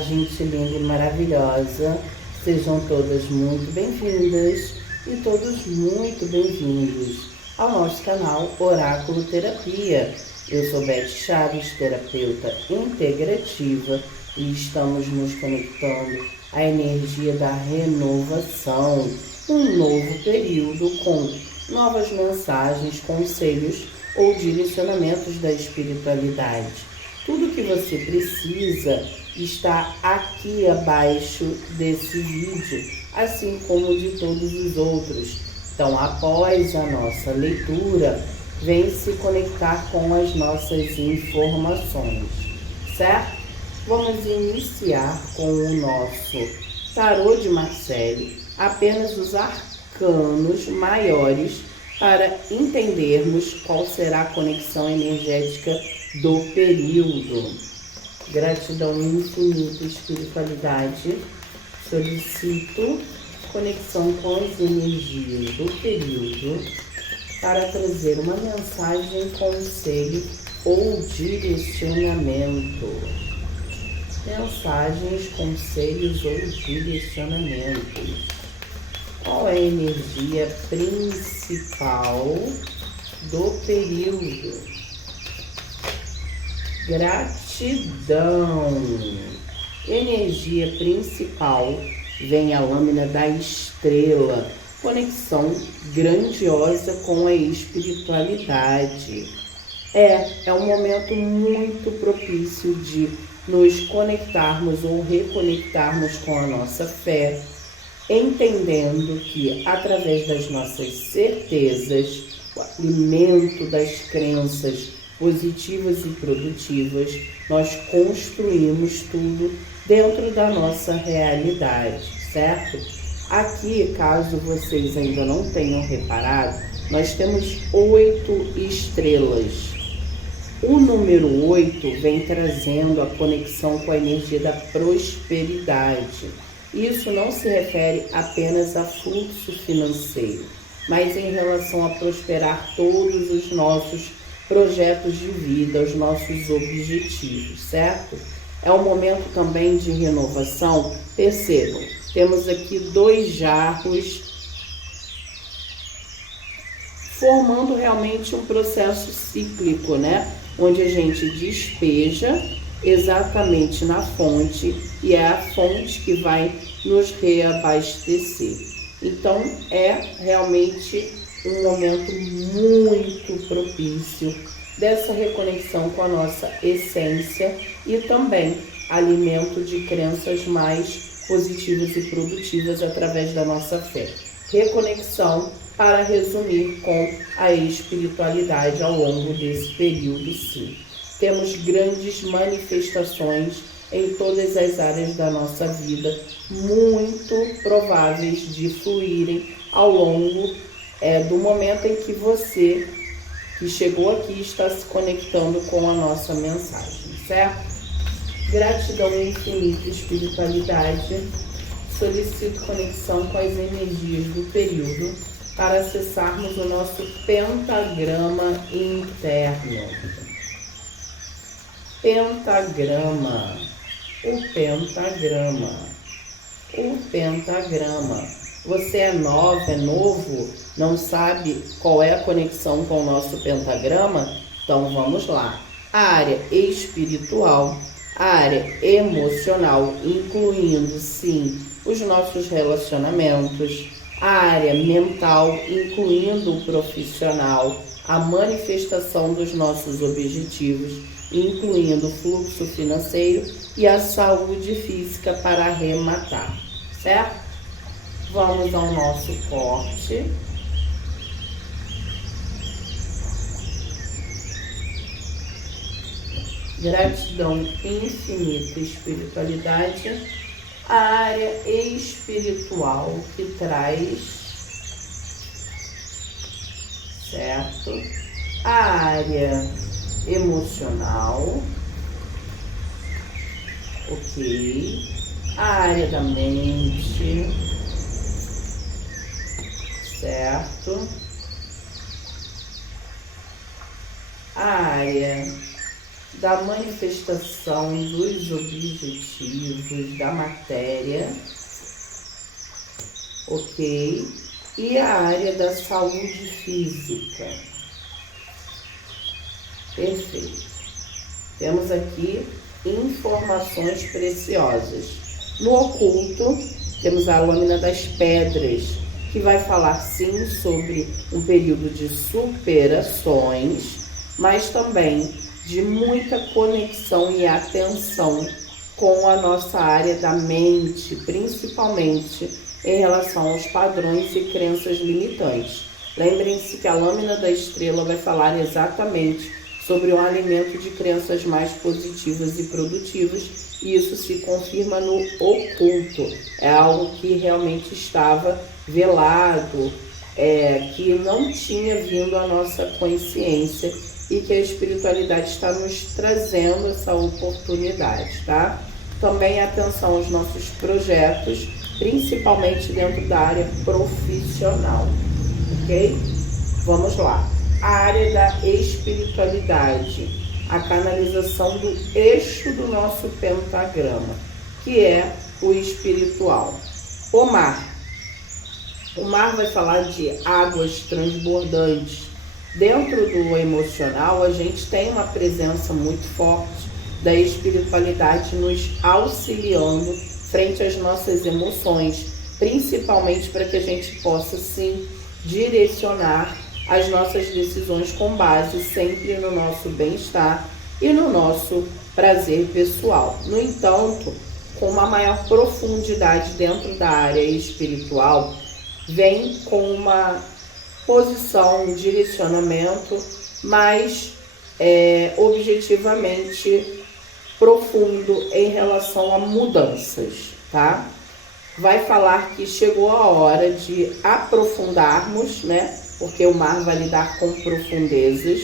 gente linda e maravilhosa, sejam todas muito bem-vindas e todos muito bem-vindos ao nosso canal Oráculo Terapia. Eu sou Beth Chaves, terapeuta integrativa, e estamos nos conectando à energia da renovação, um novo período com novas mensagens, conselhos ou direcionamentos da espiritualidade. Tudo que você precisa está aqui abaixo desse vídeo, assim como de todos os outros. Então, após a nossa leitura, vem se conectar com as nossas informações, certo? Vamos iniciar com o nosso tarô de Marcele, apenas os arcanos maiores para entendermos qual será a conexão energética do período. Gratidão infinita, espiritualidade. Solicito conexão com as energias do período para trazer uma mensagem, conselho ou direcionamento. Mensagens, conselhos ou direcionamentos. Qual é a energia principal do período? Gratidão. Energia principal vem a lâmina da estrela. Conexão grandiosa com a espiritualidade. É um momento muito propício de nos conectarmos ou reconectarmos com a nossa fé, entendendo que através das nossas certezas, o alimento das crenças positivas e produtivas, nós construímos tudo dentro da nossa realidade, certo? Aqui, caso vocês ainda não tenham reparado, nós temos 8 estrelas. O número 8 vem trazendo a conexão com a energia da prosperidade. Isso não se refere apenas a fluxo financeiro, mas em relação a prosperar todos os nossos projetos de vida, os nossos objetivos, certo? É um momento também de renovação. Percebam, temos aqui 2 jarros formando realmente um processo cíclico, né? Onde a gente despeja exatamente na fonte e é a fonte que vai nos reabastecer. Então, é realmente um momento muito propício dessa reconexão com a nossa essência e também alimento de crenças mais positivas e produtivas através da nossa fé. Reconexão para resumir com a espiritualidade ao longo desse período, sim. Temos grandes manifestações em todas as áreas da nossa vida, muito prováveis de fluírem ao longo do momento em que você que chegou aqui está se conectando com a nossa mensagem, certo? Gratidão infinita, espiritualidade. Solicito conexão com as energias do período para acessarmos o nosso pentagrama interno. Pentagrama. O pentagrama. O pentagrama. Você é nova, é novo, não sabe qual é a conexão com o nosso pentagrama? Então vamos lá. A área espiritual, a área emocional, incluindo sim os nossos relacionamentos, a área mental, incluindo o profissional, a manifestação dos nossos objetivos, incluindo o fluxo financeiro e a saúde física para arrematar, certo? Vamos ao nosso corte. Gratidão infinita, espiritualidade. A área espiritual que traz, certo? A área emocional, ok? A área da mente, certo? A área da manifestação dos objetivos da matéria, ok? E a área da saúde física. Perfeito. Temos aqui informações preciosas. No oculto, temos a lâmina das pedras, que vai falar sim sobre um período de superações, mas também de muita conexão e atenção com a nossa área da mente, principalmente em relação aos padrões e crenças limitantes. Lembrem-se que a lâmina da estrela vai falar exatamente sobre um alimento de crenças mais positivas e produtivas, e isso se confirma no oculto. É algo que realmente estava velado, que não tinha vindo à nossa consciência e que a espiritualidade está nos trazendo essa oportunidade, tá? Também atenção aos nossos projetos, principalmente dentro da área profissional, ok? Vamos lá. A área da espiritualidade, a canalização do eixo do nosso pentagrama, que é o espiritual. O mar. O mar vai falar de águas transbordantes. Dentro do emocional, a gente tem uma presença muito forte da espiritualidade nos auxiliando frente às nossas emoções, principalmente para que a gente possa, sim, direcionar as nossas decisões com base sempre no nosso bem-estar e no nosso prazer pessoal. No entanto, com uma maior profundidade dentro da área espiritual, vem com uma posição, um direcionamento mais objetivamente profundo em relação a mudanças, tá? Vai falar que chegou a hora de aprofundarmos, né? Porque o mar vai lidar com profundezas,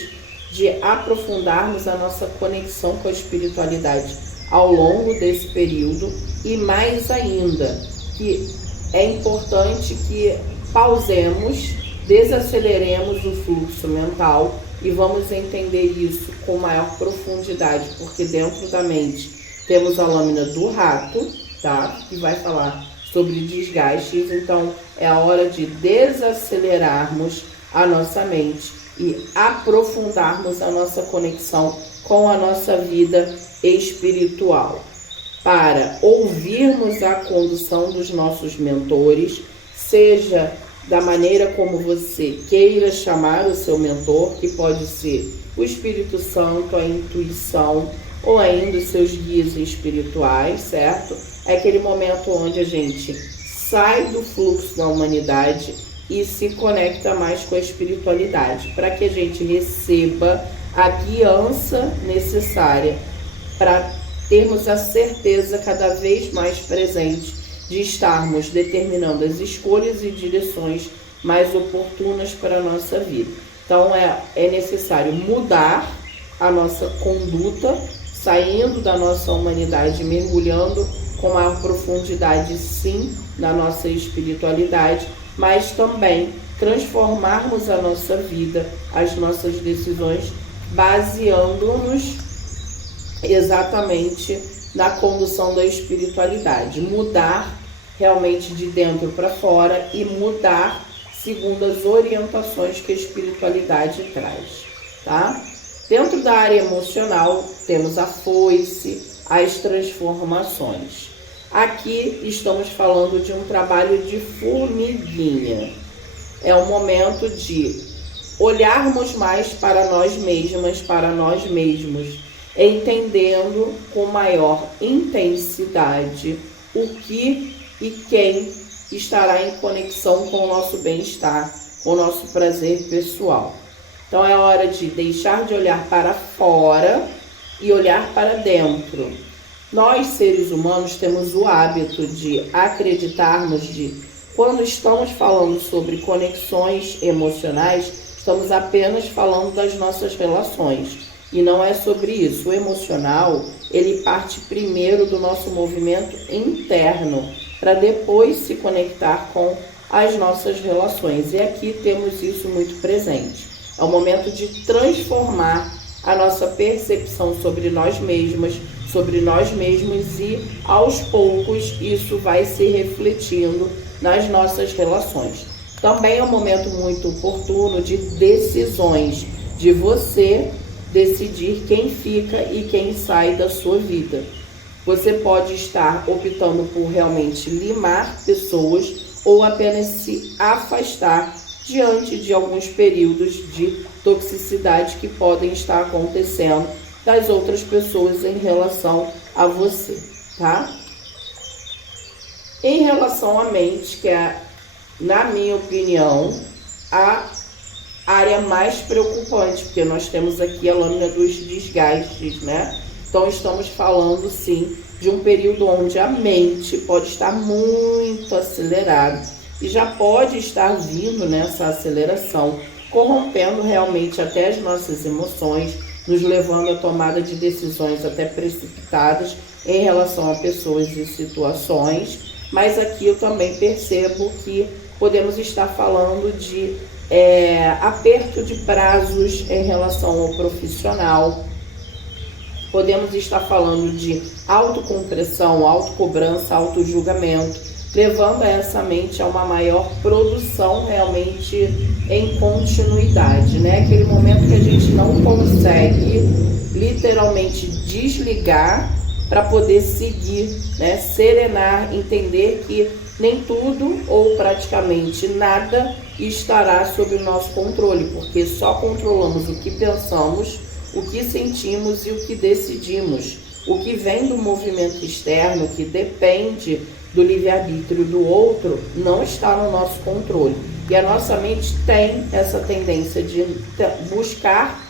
de aprofundarmos a nossa conexão com a espiritualidade ao longo desse período, e mais ainda, que é importante que pausemos, desaceleremos o fluxo mental e vamos entender isso com maior profundidade, porque dentro da mente temos a lâmina do rato, tá? Que vai falar sobre desgastes. Então é a hora de desacelerarmos a nossa mente e aprofundarmos a nossa conexão com a nossa vida espiritual, para ouvirmos a condução dos nossos mentores, seja da maneira como você queira chamar o seu mentor, que pode ser o Espírito Santo, a intuição ou ainda os seus guias espirituais, certo? É aquele momento onde a gente sai do fluxo da humanidade e se conecta mais com a espiritualidade, para que a gente receba a guiança necessária para termos a certeza cada vez mais presente de estarmos determinando as escolhas e direções mais oportunas para a nossa vida. Então é necessário mudar a nossa conduta, saindo da nossa humanidade, mergulhando com maior profundidade, sim, na nossa espiritualidade, mas também transformarmos a nossa vida, as nossas decisões, baseando-nos exatamente na condução da espiritualidade. Mudar realmente de dentro para fora e mudar segundo as orientações que a espiritualidade traz, tá? Dentro da área emocional, temos a foice, as transformações. Aqui estamos falando de um trabalho de formiguinha. É o momento de olharmos mais para nós mesmas, para nós mesmos, entendendo com maior intensidade o que e quem estará em conexão com o nosso bem-estar, com o nosso prazer pessoal. Então é hora de deixar de olhar para fora e olhar para dentro. Nós, seres humanos, temos o hábito de acreditarmos de, quando estamos falando sobre conexões emocionais, estamos apenas falando das nossas relações. E não é sobre isso. O emocional, ele parte primeiro do nosso movimento interno, para depois se conectar com as nossas relações. E aqui temos isso muito presente. É o momento de transformar a nossa percepção sobre nós mesmos e aos poucos isso vai se refletindo nas nossas relações. Também é um momento muito oportuno de decisões, de você decidir quem fica e quem sai da sua vida. Você pode estar optando por realmente limar pessoas ou apenas se afastar diante de alguns períodos de toxicidade que podem estar acontecendo das outras pessoas em relação a você, tá? Em relação à mente, que é, na minha opinião, a área mais preocupante, porque nós temos aqui a lâmina dos desgastes, né? Então estamos falando sim de um período onde a mente pode estar muito acelerada e já pode estar vindo nessa aceleração, corrompendo realmente até as nossas emoções, nos levando à tomada de decisões até precipitadas em relação a pessoas e situações. Mas aqui eu também percebo que podemos estar falando de aperto de prazos em relação ao profissional. Podemos estar falando de autocompressão, autocobrança, autojulgamento, levando essa mente a uma maior produção realmente em continuidade, né? Aquele momento que a gente não consegue literalmente desligar para poder seguir, né? Serenar, entender que nem tudo ou praticamente nada estará sob o nosso controle, porque só controlamos o que pensamos, o que sentimos e o que decidimos. O que vem do movimento externo, que depende do livre-arbítrio do outro, não está no nosso controle. E a nossa mente tem essa tendência de buscar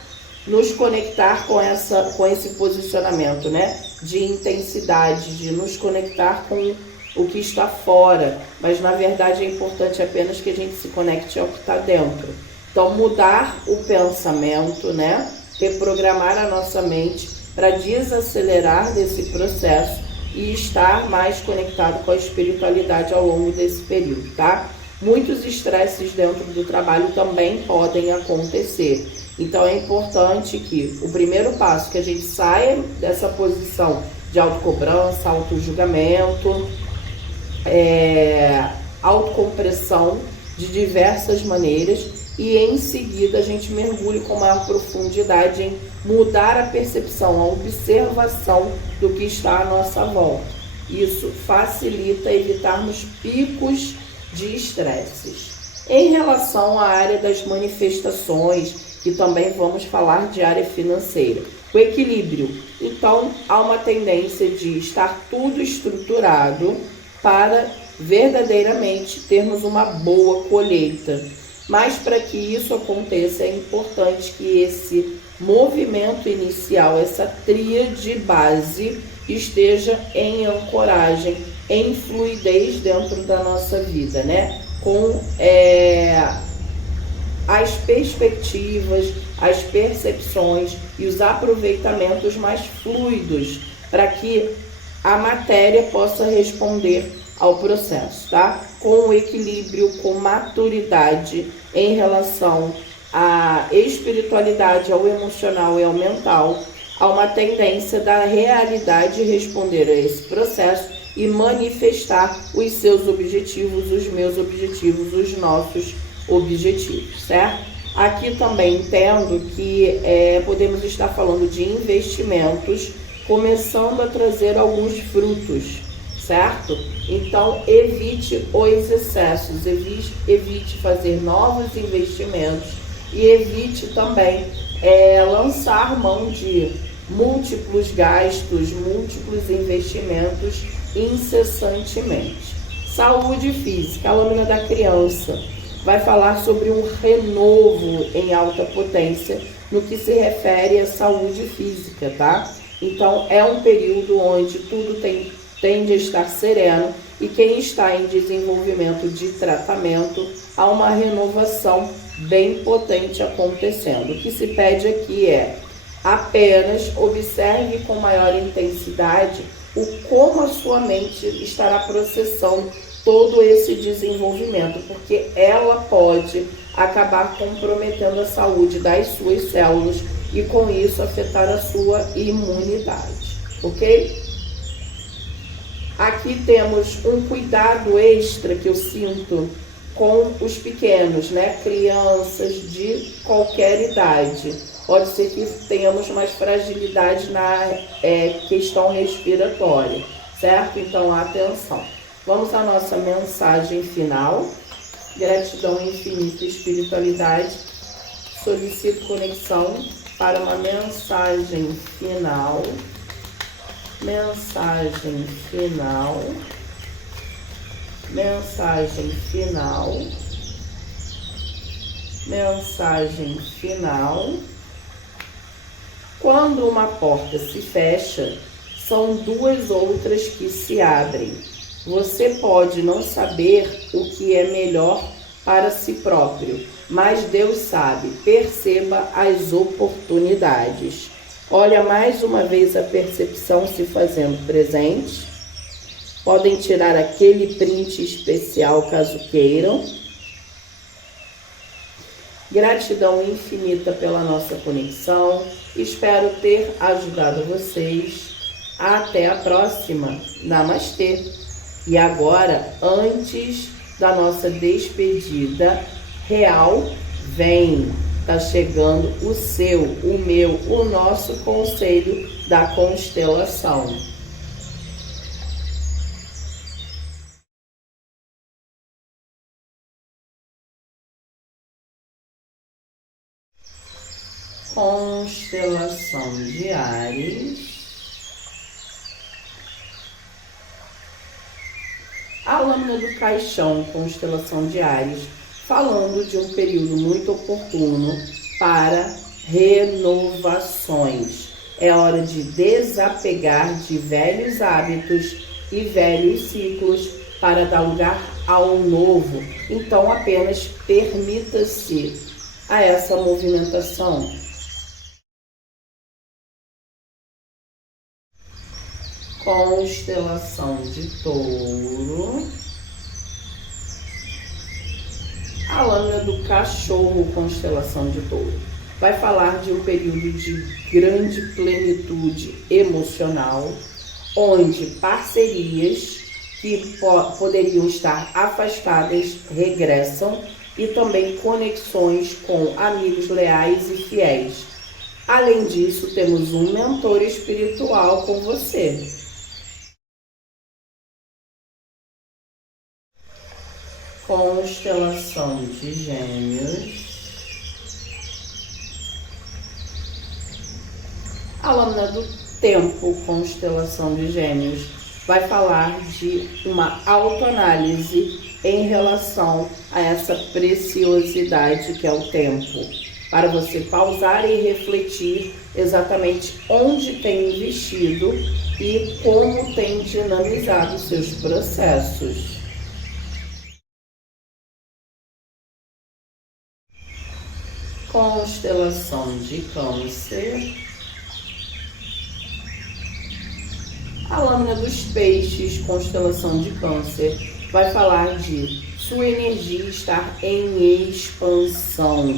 nos conectar com esse posicionamento, né? De intensidade, de nos conectar com o que está fora. Mas, na verdade, é importante apenas que a gente se conecte ao que está dentro. Então, mudar o pensamento, né? Reprogramar a nossa mente para desacelerar desse processo e estar mais conectado com a espiritualidade ao longo desse período, tá? Muitos estresses dentro do trabalho também podem acontecer. Então é importante que o primeiro passo, que a gente saia dessa posição de autocobrança, autojulgamento, autocompressão de diversas maneiras, e em seguida a gente mergulhe com maior profundidade em mudar a percepção, a observação do que está à nossa volta. Isso facilita evitarmos picos de estresses. Em relação à área das manifestações, que também vamos falar de área financeira, o equilíbrio. Então, há uma tendência de estar tudo estruturado para verdadeiramente termos uma boa colheita. Mas para que isso aconteça é importante que esse movimento inicial, essa tríade base, esteja em ancoragem, em fluidez dentro da nossa vida, né? Com as perspectivas, as percepções e os aproveitamentos mais fluidos, para que a matéria possa responder ao processo, tá? Com equilíbrio, com maturidade em relação à espiritualidade, ao emocional e ao mental, há uma tendência da realidade responder a esse processo e manifestar os seus objetivos, os meus objetivos, os nossos objetivos, certo? Aqui também entendo que podemos estar falando de investimentos começando a trazer alguns frutos, certo? Então, evite os excessos, evite fazer novos investimentos e evite também lançar mão de múltiplos gastos, múltiplos investimentos incessantemente. Saúde física, a lâmina da criança vai falar sobre um renovo em alta potência no que se refere à saúde física, tá? Então, é um período onde tudo tende a estar sereno e quem está em desenvolvimento de tratamento, há uma renovação bem potente acontecendo. O que se pede aqui é apenas observe com maior intensidade como a sua mente estará processando todo esse desenvolvimento, porque ela pode acabar comprometendo a saúde das suas células e com isso afetar a sua imunidade, ok? Aqui temos um cuidado extra que eu sinto com os pequenos, né? Crianças de qualquer idade. Pode ser que tenhamos mais fragilidade na questão respiratória, certo? Então, atenção. Vamos à nossa mensagem final. Gratidão infinita e espiritualidade. Solicito conexão para uma mensagem final. Mensagem final. Mensagem final. Mensagem final. Quando uma porta se fecha, são duas outras que se abrem. Você pode não saber o que é melhor para si próprio, mas Deus sabe. Perceba as oportunidades. Olha mais uma vez a percepção se fazendo presente. Podem tirar aquele print especial caso queiram. Gratidão infinita pela nossa conexão. Espero ter ajudado vocês. Até a próxima. Namastê. E agora, antes da nossa despedida real, vem. Tá chegando o seu, o meu, o nosso conselho da constelação. Constelação de Áries. A lâmina do caixão, constelação de Áries, falando de um período muito oportuno para renovações. É hora de desapegar de velhos hábitos e velhos ciclos para dar lugar ao novo. Então apenas permita-se a essa movimentação. Constelação de Touro. A lâmina do cachorro, constelação de Touro, vai falar de um período de grande plenitude emocional, onde parcerias que poderiam estar afastadas regressam e também conexões com amigos leais e fiéis. Além disso, temos um mentor espiritual com você. Constelação de Gêmeos. A lâmina do tempo, constelação de Gêmeos, vai falar de uma autoanálise em relação a essa preciosidade que é o tempo, para você pausar e refletir exatamente onde tem investido e como tem dinamizado seus processos. Constelação de Câncer. A lâmina dos peixes, constelação de Câncer, vai falar de sua energia estar em expansão.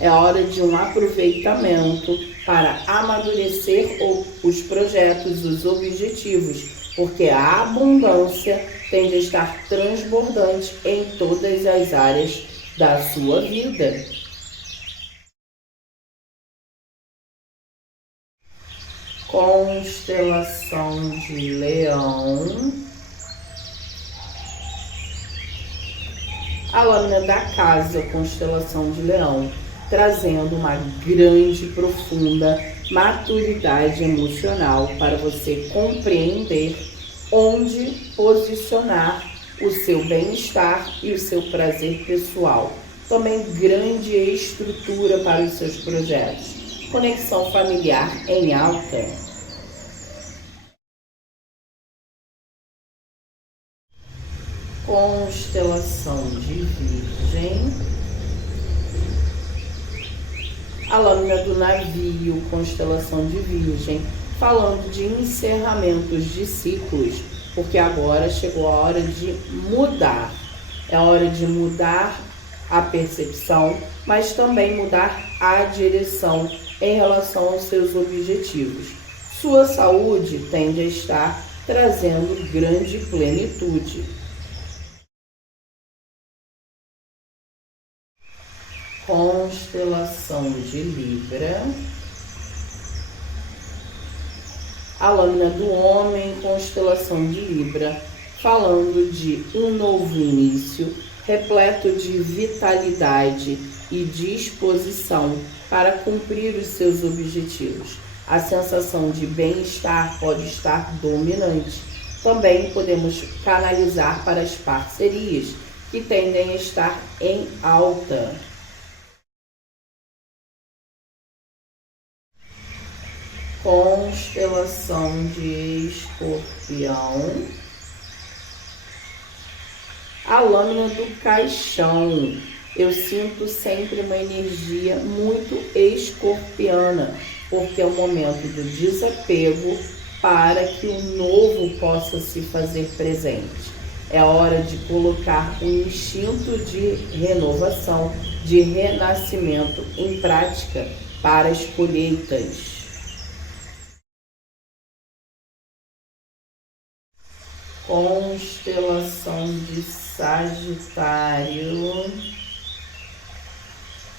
É hora de um aproveitamento para amadurecer os projetos, os objetivos, porque a abundância tende a estar transbordante em todas as áreas da sua vida. Constelação de Leão. A lâmina da casa, constelação de Leão, trazendo uma grande, profunda maturidade emocional para você compreender onde posicionar o seu bem-estar e o seu prazer pessoal. Também grande estrutura para os seus projetos. Conexão familiar em alta. Constelação de Virgem. A lâmina do navio, constelação de Virgem, falando de encerramentos de ciclos, porque agora chegou a hora de mudar. É hora de mudar a percepção, mas também mudar a direção em relação aos seus objetivos. Sua saúde tende a estar trazendo grande plenitude. Constelação de Libra. A lâmina do homem, constelação de Libra, falando de um novo início, repleto de vitalidade e disposição para cumprir os seus objetivos. A sensação de bem-estar pode estar dominante. Também podemos canalizar para as parcerias, que tendem a estar em alta. Constelação de Escorpião. A lâmina do caixão. Eu sinto sempre uma energia muito escorpiana, porque é o momento do desapego para que o novo possa se fazer presente. É hora de colocar o instinto de renovação, de renascimento em prática para as colheitas. Constelação de Sagitário.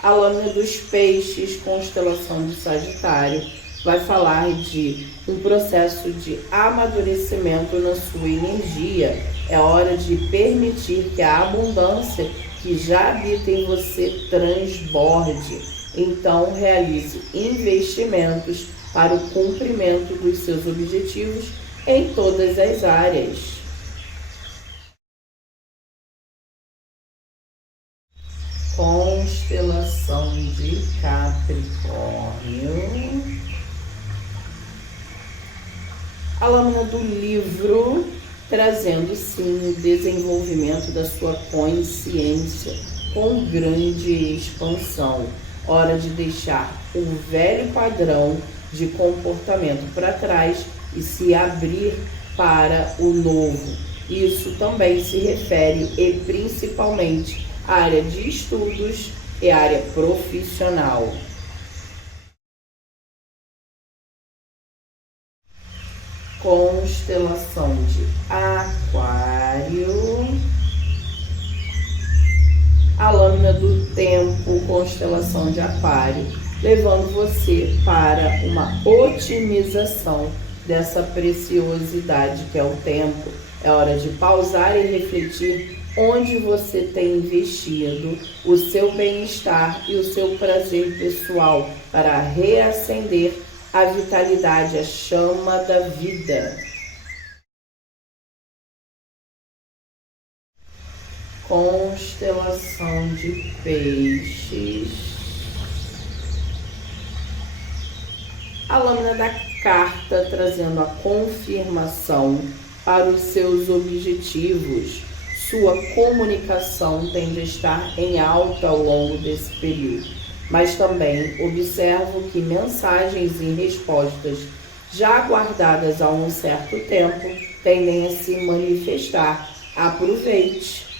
A lâmina dos peixes, constelação de Sagitário, vai falar de um processo de amadurecimento na sua energia. É hora de permitir que a abundância que já habita em você transborde. Então, realize investimentos para o cumprimento dos seus objetivos em todas as áreas. Constelação de Capricórnio. A lâmina do livro, trazendo sim o desenvolvimento da sua consciência com grande expansão. Hora de deixar o velho padrão de comportamento para trás e se abrir para o novo. Isso também se refere e principalmente à área de estudos e área profissional. Constelação de Aquário. A lâmina do tempo, constelação de Aquário, levando você para uma otimização dessa preciosidade que é o tempo. É hora de pausar e refletir onde você tem investido o seu bem-estar e o seu prazer pessoal para reacender a vitalidade, a chama da vida. Constelação de Peixes. A lâmina da carta trazendo a confirmação para os seus objetivos. Sua comunicação tende a estar em alta ao longo desse período, mas também observo que mensagens e respostas já guardadas há um certo tempo tendem a se manifestar. Aproveite!